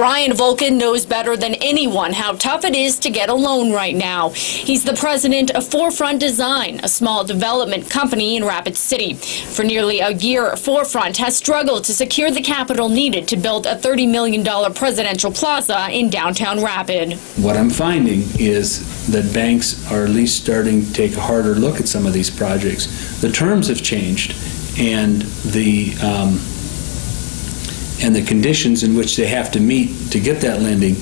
Brian Volken knows better than anyone how tough it is to get a loan right now. He's the president of Forefront Design, a small development company in Rapid City. For nearly a year, Forefront has struggled to secure the capital needed to build a $30 million presidential plaza in downtown Rapid. What I'm finding is that banks are at least starting to take a harder look at some of these projects. The terms have changed, and the conditions in which they have to meet to get that lending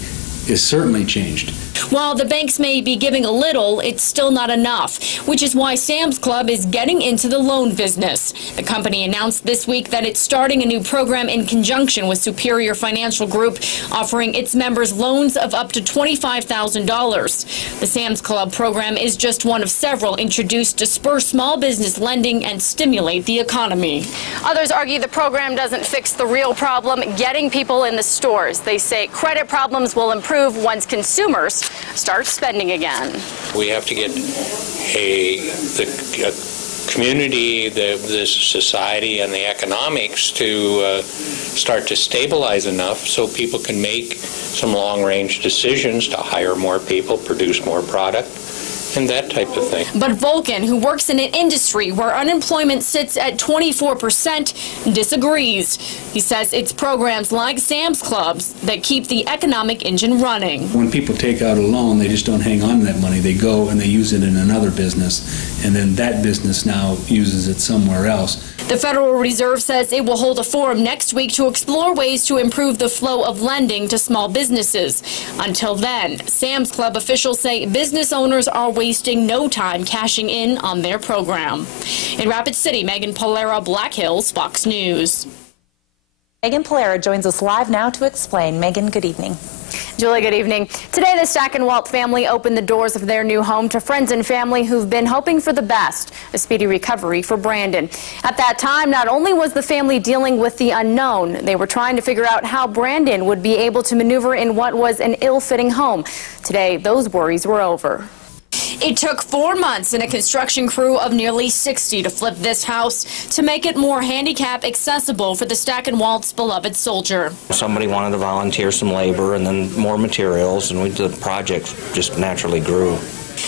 is certainly changed. While the banks may be giving a little, it's still not enough, which is why Sam's Club is getting into the loan business. The company announced this week that it's starting a new program in conjunction with Superior Financial Group, offering its members loans of up to $25,000. The Sam's Club program is just one of several introduced to spur small business lending and stimulate the economy. Others argue the program doesn't fix the real problem, getting people in the stores. They say credit problems will improve once consumers start spending again. We have to get the community, the society, and the economics to start to stabilize enough so people can make some long-range decisions to hire more people, produce more product, and that type of thing. But Volken, who works in an industry where unemployment sits at 24%, disagrees. He says it's programs like Sam's Clubs that keep the economic engine running. When people take out a loan, they just don't hang on to that money. They go and they use it in another business, and then that business now uses it somewhere else. The Federal Reserve says it will hold a forum next week to explore ways to improve the flow of lending to small businesses. Until then, Sam's Club officials say business owners are wasting no time cashing in on their program. In Rapid City, Megan Palera, Black Hills, Fox News. Megan Palera joins us live now to explain. Megan, good evening. Julie, good evening. Today, the Stackenwalt family opened the doors of their new home to friends and family who've been hoping for the best, a speedy recovery for Brandon. At that time, not only was the family dealing with the unknown, they were trying to figure out how Brandon would be able to maneuver in what was an ill-fitting home. Today, those worries were over. It took 4 months and a construction crew of nearly 60 to flip this house to make it more handicap accessible for the Stackenwalt's beloved soldier. Somebody wanted to volunteer some labor and then more materials, and the project just naturally grew.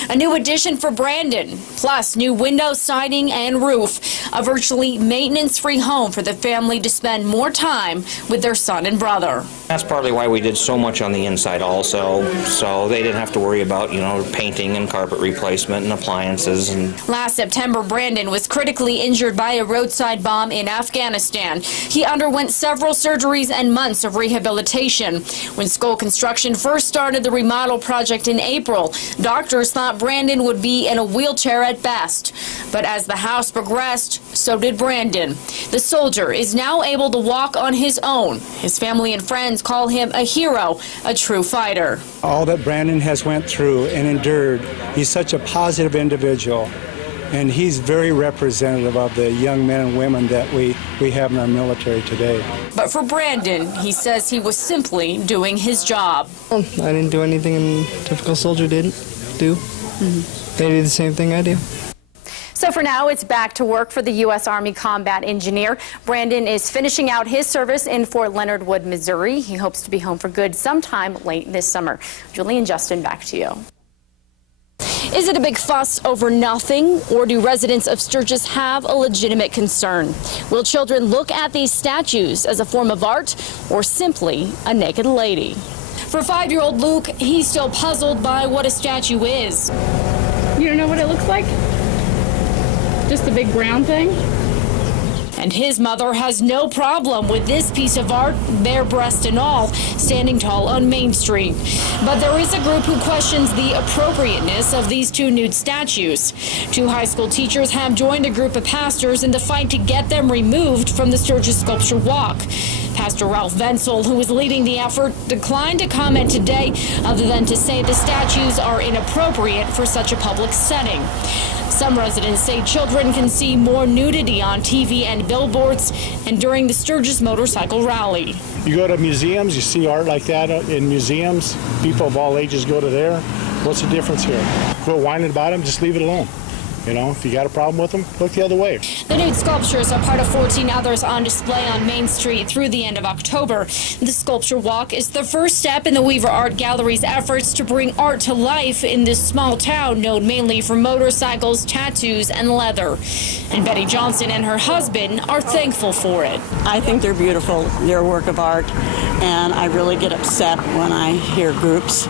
A new addition for Brandon, plus new window siding and roof. A virtually maintenance-free home for the family to spend more time with their son and brother. That's partly why we did so much on the inside also, so they didn't have to worry about, painting and carpet replacement and appliances. Last September, Brandon was critically injured by a roadside bomb in Afghanistan. He underwent several surgeries and months of rehabilitation. When Skoll Construction first started the remodel project in April, doctors thought Brandon would be in a wheelchair at best. But as the house progressed, so did Brandon. The soldier is now able to walk on his own. His family and friends call him a hero, a true fighter. All that Brandon has went through and endured, he's such a positive individual, and he's very representative of the young men and women that we have in our military today. But for Brandon, he says he was simply doing his job. I didn't do anything a typical soldier didn't do. They do the same thing I do. So for now, it's back to work for the U.S. Army combat engineer. Brandon is finishing out his service in Fort Leonard Wood, Missouri. He hopes to be home for good sometime late this summer. Julie and Justin, back to you. Is it a big fuss over nothing, or do residents of Sturgis have a legitimate concern? Will children look at these statues as a form of art or simply a naked lady? For 5-year-old Luke, he's still puzzled by what a statue is. You don't know what it looks like? Just a big brown thing? And his mother has no problem with this piece of art, bare breast and all, standing tall on Main Street. But there is a group who questions the appropriateness of these two nude statues. 2 high school teachers have joined a group of pastors in the fight to get them removed from the Sturgis Sculpture Walk. Pastor Ralph Venzel, who is leading the effort, declined to comment today, other than to say the statues are inappropriate for such a public setting. Some residents say children can see more nudity on TV and billboards and during the Sturgis Motorcycle Rally. You go to museums, you see art like that in museums. People of all ages go to there. What's the difference here? Quit whining about them, just leave it alone. You know, if you got a problem with them, look the other way. The nude sculptures are part of 14 others on display on Main Street through the end of October. The sculpture walk is the first step in the Weaver Art Gallery's efforts to bring art to life in this small town known mainly for motorcycles, tattoos, and leather. And Betty Johnson and her husband are thankful for it. I think they're beautiful. They're a work of art, and I really get upset when I hear groups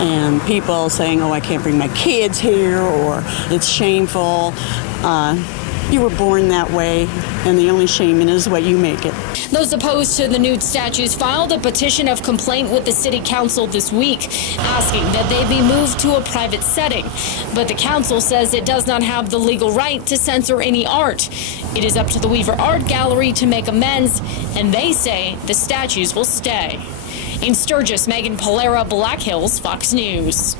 and people saying, oh, I can't bring my kids here, or it's shameful. You were born that way, and the only shame in it is what you make it. Those opposed to the nude statues filed a petition of complaint with the city council this week, asking that they be moved to a private setting. But the council says it does not have the legal right to censor any art. It is up to the Weaver Art Gallery to make amends, and they say the statues will stay. In Sturgis, Megan Palera, Black Hills, Fox News.